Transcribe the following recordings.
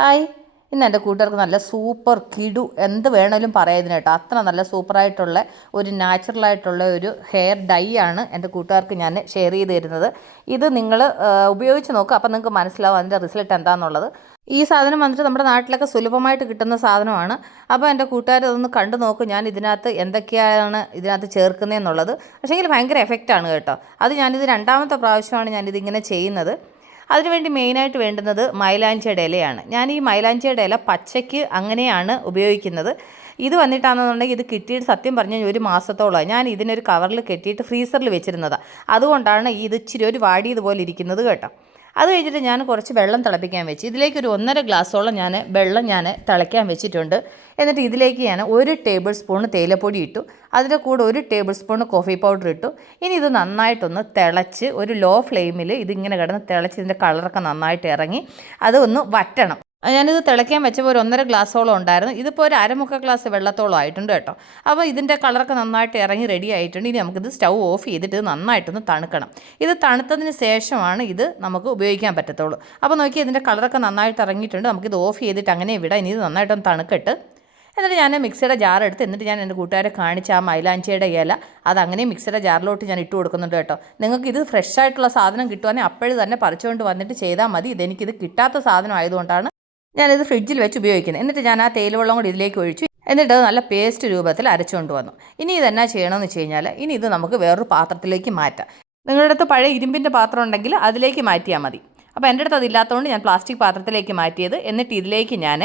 Hi, ഇന്ന് എൻ്റെ കൂട്ടുകാർക്ക് നല്ല സൂപ്പർ കിടു എന്ത് വേണമെങ്കിലും പറയാം ഇതിന് കേട്ടോ. അത്ര നല്ല സൂപ്പറായിട്ടുള്ള ഒരു നാച്ചുറലായിട്ടുള്ള ഒരു ഹെയർ ഡൈ ആണ് എൻ്റെ കൂട്ടുകാർക്ക് ഞാൻ ഷെയർ ചെയ്ത് തരുന്നത്. ഇത് നിങ്ങൾ ഉപയോഗിച്ച് നോക്കുക, അപ്പം നിങ്ങൾക്ക് മനസ്സിലാവും അതിൻ്റെ റിസൾട്ട് എന്താണെന്നുള്ളത്. ഈ സാധനം വന്നിട്ട് നമ്മുടെ നാട്ടിലൊക്കെ സുലഭമായിട്ട് കിട്ടുന്ന സാധനമാണ്. അപ്പോൾ എൻ്റെ കൂട്ടുകാർ അതൊന്ന് കണ്ടു നോക്കും ഞാൻ ഇതിനകത്ത് എന്തൊക്കെയാണ് ഇതിനകത്ത് ചേർക്കുന്നതെന്നുള്ളത്. പക്ഷേങ്കിൽ ഭയങ്കര എഫക്റ്റാണ് കേട്ടോ. അത് ഞാനിത് രണ്ടാമത്തെ പ്രാവശ്യമാണ് ഞാനിതിങ്ങനെ ചെയ്യുന്നത്. അതിനുവേണ്ടി മെയിനായിട്ട് വേണ്ടുന്നത് മൈലാഞ്ചിയുടെ ഇലയാണ്. ഞാൻ ഈ മൈലാഞ്ചിയുടെ ഇല പച്ചയ്ക്ക് അങ്ങനെയാണ് ഉപയോഗിക്കുന്നത്. ഇത് വന്നിട്ടാണെന്നുണ്ടെങ്കിൽ ഇത് കിട്ടിയിട്ട് സത്യം പറഞ്ഞാൽ ഒരു മാസത്തോളമായി. ഞാൻ ഇതിനൊരു കവറിൽ കെട്ടിയിട്ട് ഫ്രീസറിൽ വെച്ചിരുന്നതാണ്. അതുകൊണ്ടാണ് ഇത് ഇച്ചിരി ഒരു വാടിയതുപോലെ ഇരിക്കുന്നത് കേട്ടോ. അത് കഴിഞ്ഞിട്ട് ഞാൻ കുറച്ച് വെള്ളം തിളപ്പിക്കാൻ വെച്ച് ഇതിലേക്കൊരു 1.5 ഗ്ലാസ്സോളം വെള്ളം തിളയ്ക്കാൻ വെച്ചിട്ടുണ്ട്. എന്നിട്ട് ഇതിലേക്ക് ഞാൻ 1 ടേബിൾ സ്പൂൺ തേയിലപ്പൊടി ഇട്ടു. അതിൻ്റെ കൂടെ 1 ടേബിൾ സ്പൂൺ കോഫി പൗഡർ ഇട്ടു. ഇനി ഇത് നന്നായിട്ടൊന്ന് തിളച്ച് ഒരു ലോ ഫ്ലെയിമിൽ ഇതിങ്ങനെ കിടന്ന് തിളച്ച് ഇതിൻ്റെ കളറൊക്കെ നന്നായിട്ട് ഇറങ്ങി അത് ഒന്ന് വറ്റണം. ഞാനിത് തിളയ്ക്കാൻ വെച്ചപ്പോൾ ഒരു 1.5 ഗ്ലാസ്സോളം ഉണ്ടായിരുന്നു. ഇതിപ്പോൾ ഒരു 1/2 ഗ്ലാസ് വെള്ളത്തോളം ആയിട്ടുണ്ട് കേട്ടോ. അപ്പോൾ ഇതിൻ്റെ കളറൊക്കെ നന്നായിട്ട് ഇറങ്ങി റെഡി ആയിട്ടുണ്ട്. ഇനി നമുക്കിത് സ്റ്റൗ ഓഫ് ചെയ്തിട്ട് ഇത് നന്നായിട്ടൊന്ന് തണുക്കണം. ഇത് തണുത്തതിന് ശേഷമാണ് ഇത് നമുക്ക് ഉപയോഗിക്കാൻ പറ്റത്തുള്ളൂ. അപ്പോൾ നോക്കി ഇതിൻ്റെ കളറൊക്കെ നന്നായിട്ട് ഇറങ്ങിയിട്ടുണ്ട്. നമുക്കിത് ഓഫ് ചെയ്തിട്ട് അങ്ങനെ വിടാം. ഇനി ഇത് നന്നായിട്ടൊന്ന് തണുക്കട്ട്. എന്നിട്ട് ഞാൻ മിക്സിയുടെ ജാർ എടുത്ത് എന്നിട്ട് ഞാൻ എൻ്റെ കൂട്ടുകാരെ കാണിച്ച ആ മൈലാഞ്ചിയുടെ ഇല അതങ്ങനെ മിക്സിയുടെ ജാറിലോട്ട് ഞാൻ ഇട്ട് കൊടുക്കുന്നുണ്ട് കേട്ടോ. നിങ്ങൾക്ക് ഇത് ഫ്രഷ് ആയിട്ടുള്ള സാധനം കിട്ടുവാണെങ്കിൽ അപ്പോഴും തന്നെ പറിച്ചുകൊണ്ട് വന്നിട്ട് ചെയ്താൽ മതി. ഇതെനിക്കിത് കിട്ടാത്ത സാധനം ആയതുകൊണ്ടാണ് ഞാനിത് ഫ്രിഡ്ജിൽ വെച്ച് ഉപയോഗിക്കുന്നത്. എന്നിട്ട് ഞാൻ ആ തേയില വെള്ളം കൂടി ഇതിലേക്ക് ഒഴിച്ചു. എന്നിട്ട് അത് നല്ല പേസ്റ്റ് രൂപത്തിൽ അരച്ചുകൊണ്ട് വന്നു. ഇനി ഇതെന്നാ ചെയ്യണമെന്ന് വെച്ച് കഴിഞ്ഞാൽ ഇനി ഇത് നമുക്ക് വേറൊരു പാത്രത്തിലേക്ക് മാറ്റാം. നിങ്ങളുടെ അടുത്ത് പഴയ ഇരുമ്പിൻ്റെ പാത്രം ഉണ്ടെങ്കിൽ അതിലേക്ക് മാറ്റിയാൽ മതി. അപ്പോൾ എൻ്റെ അടുത്ത് അതില്ലാത്തതുകൊണ്ട് ഞാൻ പ്ലാസ്റ്റിക് പാത്രത്തിലേക്ക് മാറ്റിയത്. എന്നിട്ട് ഇതിലേക്ക് ഞാൻ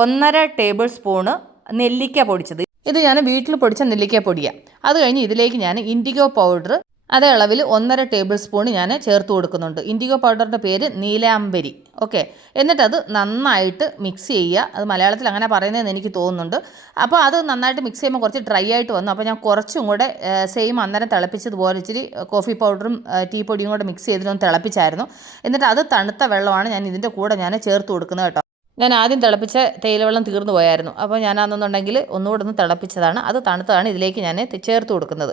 1.5 ടേബിൾ സ്പൂണ് നെല്ലിക്ക പൊടിച്ചത്, ഇത് ഞാൻ വീട്ടിൽ പൊടിച്ച നെല്ലിക്ക പൊടിയാണ്. അത് കഴിഞ്ഞ് ഇതിലേക്ക് ഞാൻ ഇൻഡിഗോ പൗഡർ അതേ അളവിൽ 1.5 ടേബിൾ സ്പൂൺ ഞാൻ ചേർത്ത് കൊടുക്കുന്നുണ്ട്. ഇൻഡിഗോ പൗഡറിൻ്റെ പേര് നീലാംബരി. ഓക്കെ, എന്നിട്ടത് നന്നായിട്ട് മിക്സ് ചെയ്യുക. അത് മലയാളത്തിൽ അങ്ങനെ പറയുന്നതെന്ന് എനിക്ക് തോന്നുന്നുണ്ട്. അപ്പോൾ അത് നന്നായിട്ട് മിക്സ് ചെയ്യുമ്പോൾ കുറച്ച് ഡ്രൈ ആയിട്ട് വന്നു. അപ്പോൾ ഞാൻ കുറച്ചും കൂടെ സെയിം അന്നേരം തിളപ്പിച്ചതുപോലെ ഇച്ചിരി കോഫി പൗഡറും ടീ പൊടിയും കൂടെ മിക്സ് ചെയ്തിട്ടൊന്ന് തിളപ്പിച്ചായിരുന്നു. എന്നിട്ട് അത് തണുത്ത വെള്ളമാണ് ഞാൻ ഇതിൻ്റെ കൂടെ ചേർത്ത് കൊടുക്കുന്നത് കേട്ടോ. ഞാൻ ആദ്യം തിളപ്പിച്ച തേയിലവെള്ളം തീർന്നു പോയായിരുന്നു. അപ്പോൾ ഞാനാണെന്നുണ്ടെങ്കിൽ ഒന്നുകൂടെ ഒന്ന് തിളപ്പിച്ചതാണ്. അത് തണുത്തതാണ് ഇതിലേക്ക് ഞാൻ ചേർത്ത് കൊടുക്കുന്നത്.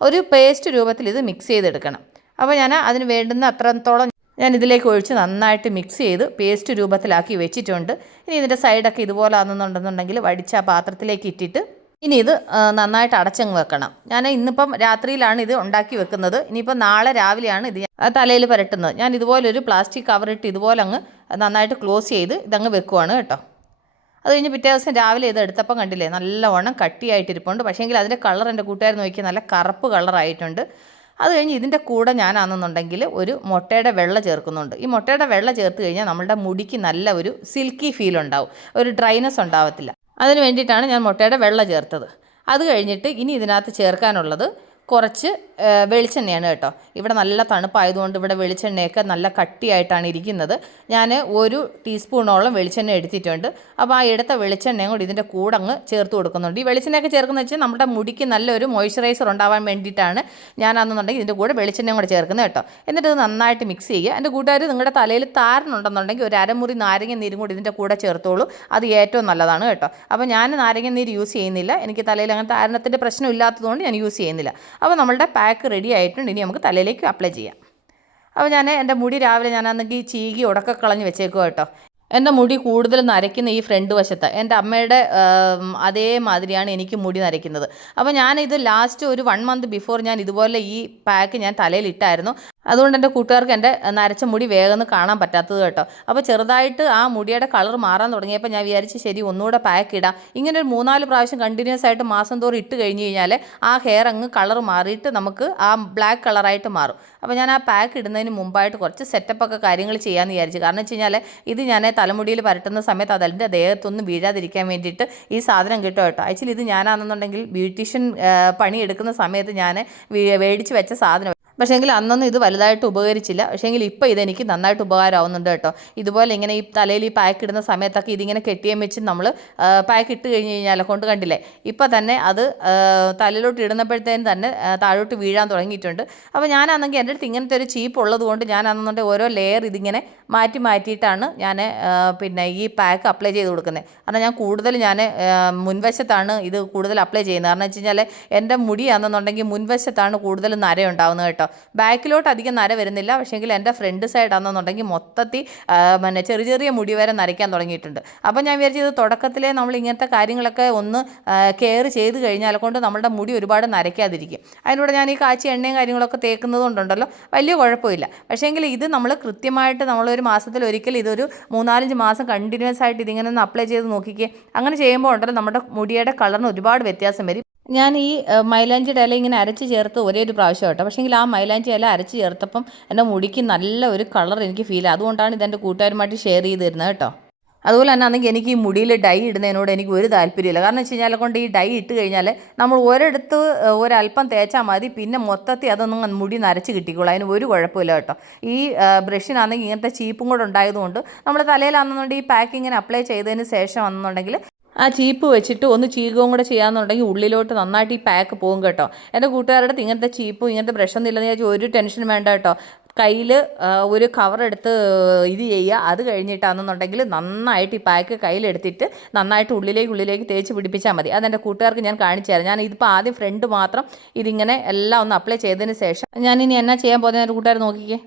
ഒരു പേസ്റ്റ് രൂപത്തിൽ ഇത് മിക്സ് ചെയ്തെടുക്കണം. അപ്പോൾ ഞാൻ അതിന് വേണ്ടുന്ന അത്രത്തോളം ഞാൻ ഇതിലേക്ക് ഒഴിച്ച് നന്നായിട്ട് മിക്സ് ചെയ്ത് പേസ്റ്റ് രൂപത്തിലാക്കി വെച്ചിട്ടുണ്ട്. ഇനി ഇതിൻ്റെ സൈഡൊക്കെ ഇതുപോലെ ആണെന്നുണ്ടെന്നുണ്ടെങ്കിൽ വടിച്ച ആ പാത്രത്തിലേക്ക് ഇട്ടിട്ട് ഇനി ഇത് നന്നായിട്ട് അടച്ചങ്ങ് വെക്കണം. ഞാൻ ഇന്നിപ്പം രാത്രിയിലാണ് ഇത് ഉണ്ടാക്കി വെക്കുന്നത്. ഇനിയിപ്പം നാളെ രാവിലെയാണ് ഇത് തലയിൽ പുരട്ടുന്നത്. ഞാൻ ഇതുപോലൊരു പ്ലാസ്റ്റിക് കവറിട്ട് ഇതുപോലെ അങ്ങ് നന്നായിട്ട് ക്ലോസ് ചെയ്ത് ഇതങ്ങ് വെക്കുവാണ് കേട്ടോ. അത് കഴിഞ്ഞ് പിറ്റേ ദിവസം രാവിലെ ഇത് എടുത്തപ്പം കണ്ടില്ലേ നല്ലവണ്ണം കട്ടിയായിട്ടിരിപ്പുണ്ട്. പക്ഷേങ്കിൽ അതിൻ്റെ കളർ എൻ്റെ കൂട്ടുകാർ നോക്കിയാൽ നല്ല കറുപ്പ് കളറായിട്ടുണ്ട്. അത് കഴിഞ്ഞ് ഇതിൻ്റെ കൂടെ ഞാനാണെന്നുണ്ടെങ്കിൽ ഒരു മുട്ടയുടെ വെള്ള ചേർക്കുന്നുണ്ട്. ഈ മുട്ടയുടെ വെള്ള ചേർത്ത് കഴിഞ്ഞാൽ നമ്മളുടെ മുടിക്ക് നല്ല ഒരു സിൽക്കി ഫീൽ ഉണ്ടാവും, ഒരു ഡ്രൈനെസ് ഉണ്ടാവത്തില്ല. അതിന് വേണ്ടിയിട്ടാണ് ഞാൻ മുട്ടയുടെ വെള്ള ചേർത്തത്. അത് കഴിഞ്ഞിട്ട് ഇനി ഇതിനകത്ത് ചേർക്കാനുള്ളത് കുറച്ച് വെളിച്ചെണ്ണയാണ് കേട്ടോ. ഇവിടെ നല്ല തണുപ്പായതുകൊണ്ട് ഇവിടെ വെളിച്ചെണ്ണയൊക്കെ നല്ല കട്ടിയായിട്ടാണ് ഇരിക്കുന്നത്. ഞാൻ 1 ടീസ്പൂണോളം വെളിച്ചെണ്ണ എടുത്തിട്ടുണ്ട്. അപ്പോൾ ആ എടുത്ത വെളിച്ചെണ്ണയും കൂടി ഇതിൻ്റെ കൂടെ അങ്ങ് ചേർത്ത് കൊടുക്കുന്നുണ്ട്. ഈ വെളിച്ചെണ്ണയൊക്കെ ചേർക്കുന്നത് വെച്ചാൽ നമ്മുടെ മുടിക്ക് നല്ലൊരു മോയ്സ്ചറൈസർ ഉണ്ടാവാൻ വേണ്ടിയിട്ടാണ് ഞാനാണെന്നുണ്ടെങ്കിൽ ഇതിൻ്റെ കൂടെ വെളിച്ചെണ്ണയും കൂടെ ചേർക്കുന്നത് കേട്ടോ. എന്നിട്ട് ഇത് നന്നായിട്ട് മിക്സ് ചെയ്യുക. എൻ്റെ കൂട്ടുകാർ നിങ്ങളുടെ തലയിൽ താരനുണ്ടെന്നുണ്ടെങ്കിൽ ഒരു അരമുറി നാരങ്ങ നീരും കൂടി ഇതിൻ്റെ കൂടെ ചേർത്തോളൂ. അത് ഏറ്റവും നല്ലതാണ് കേട്ടോ. അപ്പോൾ ഞാൻ നാരങ്ങ നീര് യൂസ് ചെയ്യുന്നില്ല. എനിക്ക് തലയിൽ അങ്ങനെ താരനത്തിൻ്റെ പ്രശ്നം ഇല്ലാത്തതുകൊണ്ട് ഞാൻ യൂസ് ചെയ്യുന്നില്ല. അപ്പോൾ നമ്മളുടെ പാക്ക് റെഡി ആയിട്ടുണ്ട്. ഇനി നമുക്ക് തലയിലേക്ക് അപ്ലൈ ചെയ്യാം. അപ്പോൾ എൻ്റെ മുടി രാവിലെ ഞാനാണെങ്കിൽ ചീകി ഉടക്കളഞ്ഞ് വെച്ചേക്കുക കേട്ടോ. എൻ്റെ മുടി കൂടുതൽ നരയ്ക്കുന്ന ഈ ഫ്രണ്ട് വശത്ത് എൻ്റെ അമ്മയുടെ അതേമാതിരിയാണ് എനിക്ക് മുടി നരയ്ക്കുന്നത്. അപ്പോൾ ഞാനിത് ലാസ്റ്റ് ഒരു 1 മന്ത് ബിഫോർ ഞാൻ ഇതുപോലെ ഈ പാക്ക് ഞാൻ തലയിലിട്ടായിരുന്നു. അതുകൊണ്ട് എൻ്റെ കൂട്ടുകാർക്ക് എൻ്റെ നരച്ച മുടി വേഗം കാണാൻ പറ്റാത്തത് കേട്ടോ. അപ്പോൾ ചെറുതായിട്ട് ആ മുടിയുടെ കളർ മാറാൻ തുടങ്ങിയപ്പോൾ ഞാൻ വിചാരിച്ച് ശരി ഒന്നുകൂടെ പാക്ക് ഇടാം. ഇങ്ങനെ ഒരു 3-4 പ്രാവശ്യം കണ്ടിന്യൂസ് ആയിട്ട് മാസം തോറും ഇട്ട് കഴിഞ്ഞ് കഴിഞ്ഞാൽ ആ ഹെയർ അങ്ങ് കളർ മാറിയിട്ട് നമുക്ക് ആ ബ്ലാക്ക് കളറായിട്ട് മാറും. അപ്പോൾ ഞാൻ ആ പാക്ക് ഇടുന്നതിന് മുമ്പായിട്ട് കുറച്ച് സെറ്റപ്പൊക്കെ കാര്യങ്ങൾ ചെയ്യാമെന്ന് വിചാരിച്ചു. കാരണം വെച്ച് കഴിഞ്ഞാൽ ഇത് ഞാൻ തലമുടിയിൽ പരട്ടുന്ന സമയത്ത് അതിൻ്റെ ദേഹത്തൊന്നും വീഴാതിരിക്കാൻ വേണ്ടിയിട്ട് ഈ സാധനം കിട്ടും കേട്ടോ. ആക്ച്വലി ഇത് ഞാനാണെന്നുണ്ടെങ്കിൽ ബ്യൂട്ടീഷ്യൻ പണി എടുക്കുന്ന സമയത്ത് ഞാൻ മേടിച്ച് വെച്ച സാധനം. പക്ഷേങ്കിൽ അന്നൊന്നും ഇത് വലുതായിട്ട് ഉപകരിച്ചില്ല. പക്ഷേങ്കിൽ ഇപ്പോൾ ഇതെനിക്ക് നന്നായിട്ട് ഉപകാരമാവുന്നുണ്ട് കേട്ടോ. ഇതുപോലെ ഇങ്ങനെ ഈ തലയിൽ ഈ പാക്ക് ഇടുന്ന സമയത്തൊക്കെ ഇതിങ്ങനെ കെട്ടിയം വെച്ച് നമ്മൾ പാക്ക് ഇട്ട് കഴിഞ്ഞ് കഴിഞ്ഞാൽ കൊണ്ട് കണ്ടില്ലേ ഇപ്പോൾ തന്നെ അത് തലയിലോട്ട് ഇടുന്നപ്പോഴത്തേനും തന്നെ താഴോട്ട് വീഴാൻ തുടങ്ങിയിട്ടുണ്ട്. അപ്പോൾ ഞാനാണെങ്കിൽ എൻ്റെ അടുത്ത് ഇങ്ങനത്തെ ഒരു ചീപ്പ് ഉള്ളത് കൊണ്ട് ഞാനാണെന്നുണ്ടെങ്കിൽ ഓരോ ലെയർ ഇതിങ്ങനെ മാറ്റിയിട്ടാണ് ഞാൻ പിന്നെ ഈ പാക്ക് അപ്ലൈ ചെയ്ത് കൊടുക്കുന്നത്. കാരണം ഞാൻ കൂടുതൽ മുൻവശത്താണ് ഇത് കൂടുതൽ അപ്ലൈ ചെയ്യുന്നത്. കാരണം വെച്ച് കഴിഞ്ഞാൽ എൻ്റെ മുടിയാണെന്നുണ്ടെങ്കിൽ മുൻവശത്താണ് കൂടുതൽ നര ഉണ്ടാകുന്നത് കേട്ടോ. കേട്ടോ. ബാക്കിലോട്ട് അധികം നര വരുന്നില്ല, പക്ഷേങ്കിൽ എൻ്റെ ഫ്രണ്ട് സൈഡാണെന്നുണ്ടെങ്കിൽ മൊത്തത്തിൽ പിന്നെ ചെറിയ ചെറിയ മുടി വരെ നരയ്ക്കാൻ തുടങ്ങിയിട്ടുണ്ട്. അപ്പോൾ ഞാൻ വിചാരിച്ചത് തുടക്കത്തിലേ നമ്മൾ ഇങ്ങനത്തെ കാര്യങ്ങളൊക്കെ ഒന്ന് കെയർ ചെയ്ത് കഴിഞ്ഞാൽ കൊണ്ട് നമ്മുടെ മുടി ഒരുപാട് നരയ്ക്കാതിരിക്കും. അതിലൂടെ ഞാൻ ഈ കാച്ചി എണ്ണയും കാര്യങ്ങളൊക്കെ തേക്കുന്നത് കൊണ്ടുണ്ടല്ലോ വലിയ കുഴപ്പമില്ല. പക്ഷേങ്കിൽ ഇത് നമ്മൾ കൃത്യമായിട്ട് നമ്മളൊരു മാസത്തിൽ ഒരിക്കൽ ഇതൊരു 3-4 മാസം കണ്ടിന്യൂസ് ആയിട്ട് ഇതിങ്ങനെ ഒന്ന് അപ്ലൈ ചെയ്ത് നോക്കിക്കേ. അങ്ങനെ ചെയ്യുമ്പോൾ ഉണ്ടല്ലോ നമ്മുടെ മുടിയുടെ കളറിന് ഒരുപാട് വ്യത്യാസം വരും. ഞാൻ ഈ മൈലാഞ്ചിയുടെ ഇല ഇങ്ങനെ അരച്ച് ചേർത്ത് ഒരേ ഒരു പ്രാവശ്യം കേട്ടോ. പക്ഷേങ്കിൽ ആ മൈലാഞ്ചി ഇല അരച്ച് ചേർത്തപ്പം എൻ്റെ മുടിക്ക് നല്ല ഒരു കളർ എനിക്ക് ഫീൽ ആയി. അതുകൊണ്ടാണ് ഇതെൻ്റെ കൂട്ടുകാരുമായിട്ട് ഷെയർ ചെയ്ത് തരുന്നത് കേട്ടോ. അതുപോലെ തന്നെ ആണെങ്കിൽ എനിക്ക് ഈ മുടിയിൽ ഡൈ ഇടുന്നതിനോട് എനിക്ക് ഒരു താല്പര്യമില്ല. കാരണം വെച്ച് കഴിഞ്ഞാൽ കൊണ്ട് ഈ ഡൈ ഇട്ട് കഴിഞ്ഞാൽ നമ്മൾ ഒരിടത്ത് ഒരല്പം തേച്ചാൽ മതി, പിന്നെ മൊത്തത്തിൽ അതൊന്നും മുടി നരച്ച് കിട്ടിക്കോളൂ. അതിന് ഒരു കുഴപ്പമില്ല കേട്ടോ. ഈ ബ്രഷിനാണെങ്കിൽ ഇങ്ങനത്തെ ചീപ്പും കൂടെ ഉണ്ടായതുകൊണ്ട് നമ്മൾ തലയിലാണെന്നുണ്ടെങ്കിൽ ഈ പാക്ക് ഇങ്ങനെ അപ്ലൈ ചെയ്തതിന് ശേഷം ആണെന്നുണ്ടെങ്കിൽ ആ ചീപ്പ് വെച്ചിട്ട് ഒന്ന് ചീകവും കൂടെ ചെയ്യാമെന്നുണ്ടെങ്കിൽ ഉള്ളിലോട്ട് നന്നായിട്ട് ഈ പാക്ക് പോകും കേട്ടോ. എൻ്റെ കൂട്ടുകാരുടെ അടുത്ത് ഇങ്ങനത്തെ ചീപ്പും ഇങ്ങനത്തെ ബ്രഷൊന്നും ഇല്ലെന്ന് വിചാരിച്ചാൽ ഒരു ടെൻഷൻ വേണ്ട കേട്ടോ. കയ്യിൽ ഒരു കവറെടുത്ത് ഇത് ചെയ്യുക. അത് കഴിഞ്ഞിട്ടാണെന്നുണ്ടെങ്കിൽ നന്നായിട്ട് ഈ പാക്ക് കയ്യിലെടുത്തിട്ട് നന്നായിട്ട് ഉള്ളിലേക്ക് തേച്ച് പിടിപ്പിച്ചാൽ മതി. അതെൻ്റെ കൂട്ടുകാർക്ക് ഞാൻ കാണിച്ചു തരാം. ഞാൻ ഇതിപ്പോൾ ആദ്യം ഫ്രണ്ട് മാത്രം ഇതിങ്ങനെ എല്ലാം ഒന്ന് അപ്ലൈ ചെയ്തതിന് ശേഷം ഞാനിനി എന്നാ ചെയ്യാൻ പോകുന്നത് എൻ്റെ കൂട്ടുകാർ നോക്കിക്കേ.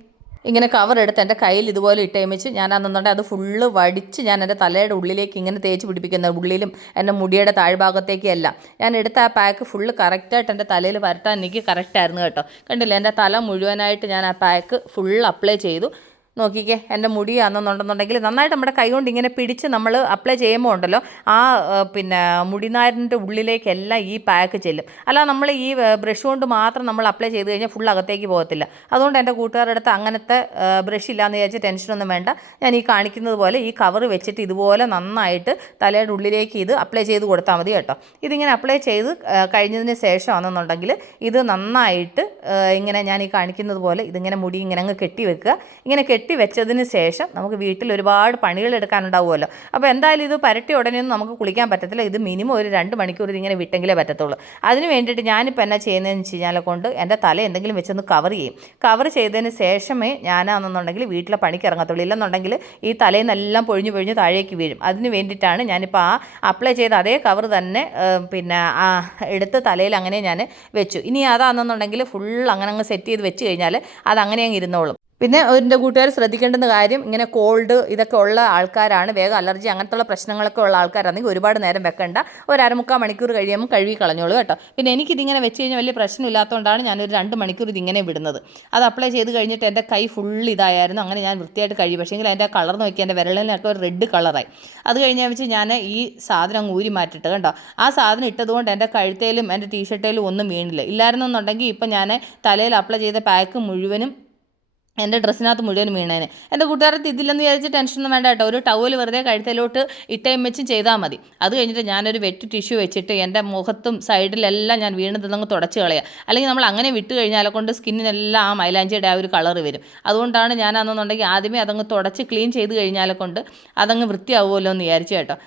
ഇങ്ങനെ കവർ എടുത്ത് എൻ്റെ കയ്യിൽ ഇതുപോലെ ഇട്ടേമിച്ച് ഞാനാണെന്നുണ്ടെങ്കിൽ അത് ഫുള്ള് വടിച്ച് ഞാൻ എൻ്റെ തലയുടെ ഉള്ളിലേക്ക് ഇങ്ങനെ തേച്ച് പിടിപ്പിക്കുന്നത്, ഉള്ളിലും എൻ്റെ മുടിയുടെ താഴ്ഭാഗത്തേക്കും എല്ലാം. ഞാൻ എടുത്ത ആ പാക്ക് ഫുള്ള് കറക്റ്റായിട്ട് എൻ്റെ തലയിൽ വരട്ടാൻ എനിക്ക് കറക്റ്റായിരുന്നു കേട്ടോ. കണ്ടില്ലേ, എൻ്റെ തല മുഴുവനായിട്ട് ഞാൻ ആ പാക്ക് ഫുൾ അപ്ലൈ ചെയ്തു. നോക്കിക്കേ, എൻ്റെ മുടിയാണെന്നുണ്ടെന്നുണ്ടെങ്കിൽ നന്നായിട്ട് നമ്മുടെ കൈ കൊണ്ട് ഇങ്ങനെ പിടിച്ച് നമ്മൾ അപ്ലൈ ചെയ്യുമ്പോൾ ഉണ്ടല്ലോ ആ പിന്നെ മുടിനാരിൻ്റെ ഉള്ളിലേക്കെല്ലാം ഈ പാക്ക് ചെല്ലും. അല്ല നമ്മൾ ഈ ബ്രഷ് കൊണ്ട് മാത്രം നമ്മൾ അപ്ലൈ ചെയ്ത് കഴിഞ്ഞാൽ ഫുൾ അകത്തേക്ക് പോകത്തില്ല. അതുകൊണ്ട് എൻ്റെ കൂട്ടുകാരുടെ അടുത്ത് അങ്ങനത്തെ ബ്രഷ് ഇല്ലയെന്ന് വിചാരിച്ച് ടെൻഷനൊന്നും വേണ്ട. ഞാൻ ഈ കാണിക്കുന്നത് പോലെ ഈ കവർ വെച്ചിട്ട് ഇതുപോലെ നന്നായിട്ട് തലയുടെ ഉള്ളിലേക്ക് ഇത് അപ്ലൈ ചെയ്ത് കൊടുത്താൽ മതി കേട്ടോ. ഇതിങ്ങനെ അപ്ലൈ ചെയ്ത് കഴിഞ്ഞതിന് ശേഷമാണെന്നുണ്ടെങ്കിൽ ഇത് നന്നായിട്ട് ഇങ്ങനെ ഞാൻ ഈ കാണിക്കുന്നത് പോലെ ഇതിങ്ങനെ മുടി ഇങ്ങനെ അങ്ങ് കെട്ടി വെക്കുക. ഇങ്ങനെ കെട്ടി വെച്ചതിന് ശേഷം നമുക്ക് വീട്ടിൽ ഒരുപാട് പണികൾ എടുക്കാനുണ്ടാവുമല്ലോ. അപ്പോൾ എന്തായാലും ഇത് പരട്ടി ഉടനെയൊന്നും നമുക്ക് കുളിക്കാൻ പറ്റത്തില്ല. ഇത് മിനിമം ഒരു 2 മണിക്കൂർ ഇതിങ്ങനെ വിട്ടെങ്കിലേ പറ്റത്തുള്ളൂ. അതിന് വേണ്ടിയിട്ട് ഞാനിപ്പോൾ എന്നാ ചെയ്യുന്നതെന്ന് വെച്ച് കഴിഞ്ഞാൽ കൊണ്ട് എൻ്റെ തല എന്തെങ്കിലും വെച്ചൊന്ന് കവർ ചെയ്യും. കവർ ചെയ്തതിന് ശേഷമേ ഞാനാണെന്നുണ്ടെങ്കിൽ വീട്ടിലെ പണിക്ക് ഇറങ്ങത്തുള്ളൂ. ഇല്ലെന്നുണ്ടെങ്കിൽ ഈ തലയിൽ നിന്നെല്ലാം പൊഴിഞ്ഞ് താഴേക്ക് വീഴും. അതിന് വേണ്ടിയിട്ടാണ് ഞാനിപ്പോൾ ആ അപ്ലൈ ചെയ്ത അതേ കവർ തന്നെ പിന്നെ എടുത്ത് തലയിൽ അങ്ങനെ ഞാൻ വെച്ചു. ഇനി അതാണെന്നുണ്ടെങ്കിൽ ഫുൾ അങ്ങനെ അങ്ങ് സെറ്റ് ചെയ്ത് വെച്ച് കഴിഞ്ഞാൽ അതങ്ങനെ അങ്ങ് ഇരുന്നോളും. പിന്നെ എൻ്റെ കൂട്ടുകാർ ശ്രദ്ധിക്കേണ്ടുന്ന കാര്യം, ഇങ്ങനെ കോൾഡ് ഇതൊക്കെ ഉള്ള ആൾക്കാരാണ്, വേഗം അലർജി അങ്ങനത്തുള്ള പ്രശ്നങ്ങളൊക്കെ ഉള്ള ആൾക്കാരാണെങ്കിൽ ഒരുപാട് നേരം വെക്കണ്ട. ഒരു 1/4 മണിക്കൂർ കഴിയുമ്പോൾ കഴുകി കളഞ്ഞോളൂ കേട്ടോ. പിന്നെ എനിക്കിതിങ്ങനെ വെച്ച് കഴിഞ്ഞാൽ വലിയ പ്രശ്നമില്ലാത്തതുകൊണ്ടാണ് ഞാനൊരു 2 മണിക്കൂർ ഇതിങ്ങനെ വിടുന്നത്. അത് അപ്ലൈ ചെയ്ത് കഴിഞ്ഞിട്ട് എൻ്റെ കൈ ഫുൾ ഇതായിരുന്നു. അങ്ങനെ ഞാൻ വൃത്തിയായിട്ട് കഴിയും. പക്ഷേങ്കിൽ അതിൻ്റെ കളർ നോക്കി എൻ്റെ വിരലിനൊക്കെ ഒരു റെഡ് കളറായി. അത് കഴിഞ്ഞാൽ വെച്ച് ഞാൻ ഈ സാധനം അങ്ങ് ഊരി മാറ്റിട്ട് കണ്ടോ. ആ സാധനം ഇട്ടതുകൊണ്ട് എൻ്റെ കഴുത്തേലും എൻ്റെ ടീഷർട്ടേലും ഒന്നും വീണില്ല. ഇല്ലായിരുന്നെന്നുണ്ടെങ്കിൽ ഇപ്പം ഞാൻ തലയിൽ അപ്ലൈ ചെയ്ത പാക്ക് മുഴുവനും എൻ്റെ ഡ്രസ്സിനകത്ത് മുഴുവൻ വീണേനെ. എൻ്റെ കൂട്ടുകാരത്ത് ഇതില്ലെന്ന് വിചാരിച്ച് ടെൻഷനൊന്നും വേണ്ട കേട്ടോ. ഒരു ടവൽ വെറുതെ കഴുത്തിലോട്ട് ഇട്ടയും വെച്ച് ചെയ്താൽ മതി. അത് കഴിഞ്ഞിട്ട് ഞാനൊരു വെറ്റ് ടിഷ്യൂ വെച്ചിട്ട് എൻ്റെ മുഖത്തും സൈഡിലെല്ലാം ഞാൻ വീണതങ്ങ് തുടച്ച് കളയുക. അല്ലെങ്കിൽ നമ്മൾ അങ്ങനെ വിട്ട് കഴിഞ്ഞാൽ കൊണ്ട് സ്കിന്നിനെല്ലാം ആ മൈലാഞ്ചിയുടെ ആ ഒരു കളർ വരും. അതുകൊണ്ടാണ് ഞാനാണെന്നുണ്ടെങ്കിൽ ആദ്യമേ അതങ്ങ് തുടച്ച് ക്ലീൻ ചെയ്ത് കഴിഞ്ഞാൽ കൊണ്ട് അതങ്ങ് വൃത്തിയാവുമല്ലോ എന്ന് വിചാരിച്ചു കേട്ടോ.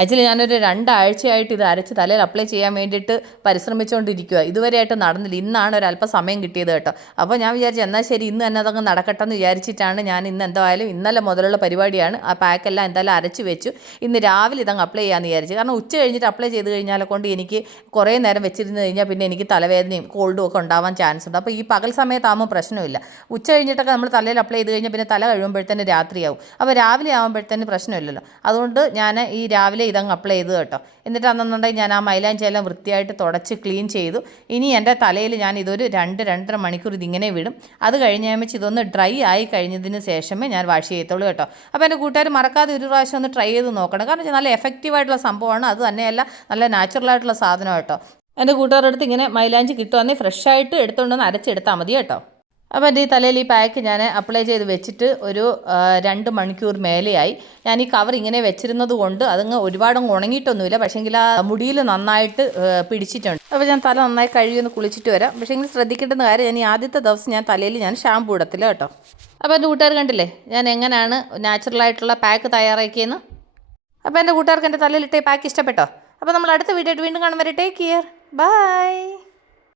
ആക്ച്വലി ഞാനൊരു 2 ആഴ്ചയായിട്ട് ഇത് അരച്ച് തലയിൽ അപ്ലൈ ചെയ്യാൻ വേണ്ടിയിട്ട് പരിശ്രമിച്ചുകൊണ്ടിരിക്കുക. ഇതുവരെയായിട്ട് നടന്നില്ല. ഇന്നാണ് ഒരല്പം സമയം കിട്ടിയത് കേട്ടോ. അപ്പോൾ ഞാൻ വിചാരിച്ചു എന്നാൽ ശരി ഇന്ന് തന്നെ അതങ്ങ് നടക്കട്ടെ എന്ന് വിചാരിച്ചിട്ടാണ് ഞാൻ ഇന്ന് എന്തായാലും ഇന്നലെ മുതലുള്ള പരിപാടിയാണ്. ആ പാക്കെല്ലാം എന്തായാലും അരച്ച് വെച്ചു. ഇന്ന് രാവിലെ ഇതങ്ങ് അപ്ലൈ ചെയ്യാമെന്ന് വിചാരിച്ചു. കാരണം ഉച്ച കഴിഞ്ഞിട്ട് അപ്ലൈ ചെയ്ത് കഴിഞ്ഞാൽ കൊണ്ട് എനിക്ക് കുറേ നേരം വെച്ചിരുന്ന് കഴിഞ്ഞാൽ പിന്നെ എനിക്ക് തലവേദനയും കോൾഡും ഒക്കെ ഉണ്ടാവാൻ ചാൻസ് ഉണ്ട്. അപ്പോൾ ഈ പകൽ സമയത്താകുമ്പോൾ പ്രശ്നമില്ല. ഉച്ച കഴിഞ്ഞിട്ടൊക്കെ നമ്മൾ തലയിൽ അപ്ലൈ ചെയ്ത് കഴിഞ്ഞാൽ പിന്നെ തല കഴിയുമ്പോഴത്തേന് രാത്രിയാവും. അപ്പോൾ രാവിലെ ആകുമ്പോഴത്തേന് പ്രശ്നമില്ലല്ലോ. അതുകൊണ്ട് ഞാൻ ഈ രാവിലെ ഇതങ്ങ് അപ്ലൈ ചെയ്തു കേട്ടോ. എന്നിട്ടാണെന്നുണ്ടെങ്കിൽ ഞാൻ ആ മൈലാഞ്ചി എല്ലാം വൃത്തിയായിട്ട് തുടച്ച് ക്ലീൻ ചെയ്തു. ഇനി എൻ്റെ തലയിൽ ഞാൻ ഇതൊരു 2-2.5 മണിക്കൂർ ഇതിങ്ങനെ വിടും. അത് കഴിഞ്ഞ് വെച്ച് ഇതൊന്ന് ഡ്രൈ ആയി കഴിഞ്ഞതിന് ശേഷമേ ഞാൻ വാഷ് ചെയ്യത്തുള്ളൂ കേട്ടോ. അപ്പോൾ എൻ്റെ കൂട്ടുകാർ മറക്കാതെ ഒരു പ്രാവശ്യം ഒന്ന് ട്രൈ ചെയ്ത് നോക്കണം. കാരണം നല്ല എഫക്റ്റീവായിട്ടുള്ള സംഭവമാണ്. അത് തന്നെയല്ല നല്ല നാച്ചുറലായിട്ടുള്ള സാധനം കേട്ടോ. എൻ്റെ കൂട്ടുകാരുടെ അടുത്ത് ഇങ്ങനെ മൈലാഞ്ചി കിട്ടുവാണെങ്കിൽ ഫ്രഷായിട്ട് എടുത്തുകൊണ്ടൊന്ന് അരച്ചെടുത്താൽ മതി കേട്ടോ. അപ്പോൾ എൻ്റെ ഈ തലയിൽ ഈ പാക്ക് ഞാൻ അപ്ലൈ ചെയ്ത് വെച്ചിട്ട് ഒരു 2 മണിക്കൂർ മേലെയായി. ഞാൻ ഈ കവർ ഇങ്ങനെ വെച്ചിരുന്നത് കൊണ്ട് അതങ്ങ് ഒരുപാടങ്ങ് ഉണങ്ങിയിട്ടൊന്നുമില്ല. പക്ഷേങ്കിൽ ആ മുടിയിൽ നന്നായിട്ട് പിടിച്ചിട്ടുണ്ട്. അപ്പോൾ ഞാൻ തല നന്നായി കഴുകിയൊന്ന് കുളിച്ചിട്ട് വരാം. പക്ഷേങ്കിൽ ശ്രദ്ധിക്കേണ്ടുന്ന കാര്യം, ഞാൻ ഈ ആദ്യത്തെ ദിവസം ഞാൻ തലയിൽ ഞാൻ ഷാമ്പൂ ഇടത്തില്ല കേട്ടോ. അപ്പോൾ എൻ്റെ കൂട്ടുകാർ കണ്ടില്ലേ ഞാൻ എങ്ങനെയാണ് നാച്ചുറലായിട്ടുള്ള പാക്ക് തയ്യാറാക്കിയെന്ന്. അപ്പോൾ എൻ്റെ കൂട്ടുകാർക്ക് എൻ്റെ തലയിലിട്ട പാക്ക് ഇഷ്ടപ്പെട്ടോ? അപ്പോൾ നമ്മൾ അടുത്ത വീഡിയോ ആയിട്ട് വീണ്ടും കാണും വരെ ടേക്ക് കെയർ. ബൈ.